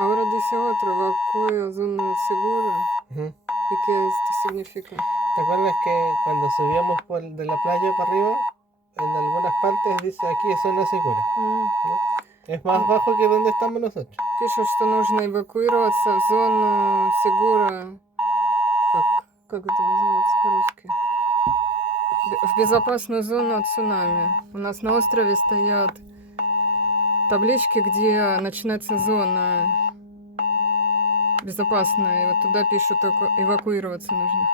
Ahora dice otro, evacúe a zona segura. Ujú. ¿Y qué esto significa? ¿Te acuerdas que cuando subíamos de la playa para arriba, en algunas partes dice aquí es zona segura? М. ¿No? Es más bajo que donde estamos nosotros. Пишут, что нужно эвакуироваться в зону Сигура. Как это называется по-русски? В безопасную зону от цунами. У нас на острове стоят таблички, где начинается зона безопасная. И вот туда пишут, только эвакуироваться нужно.